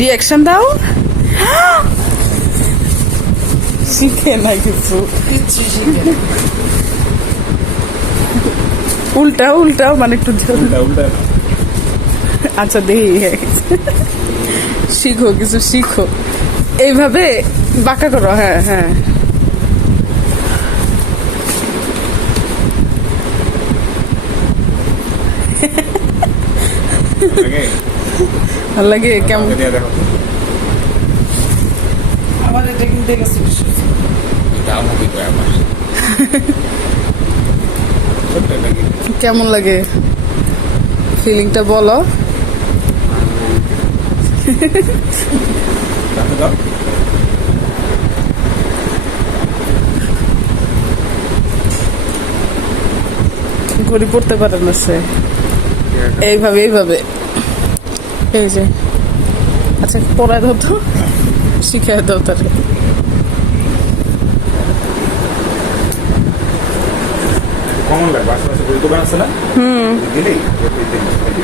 Reaction দাও। শিখে না কিছু, উল্টা উল্টা মানে একটু আচ্ছা দেখি, শিখো কিছু শিখো, এইভাবে বাঁকা করো। হ্যাঁ হ্যাঁ, ভালো লাগে কেমন? আমার এটা কিন্তু কেমন লাগে ফিলিংটা বলো। ঘড়ি পড়তে পারে না সে, এইভাবে এইভাবে, এই যে। আচ্ছা পড়ায় দাও তো, শিখায় দাও তার।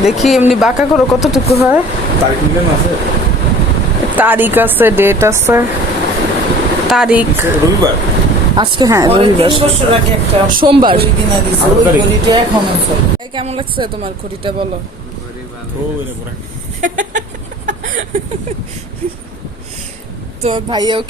দেখি এমনি বাঁকা করো কতটুকু হয়। তারিখ আছে, ডেট আছে, তারিখ রবিবার আজকে, হ্যাঁ রবিবার, সোমবার। কেমন লাগছে তোমার ঘড়িটা বলো। তো ভাইয়াও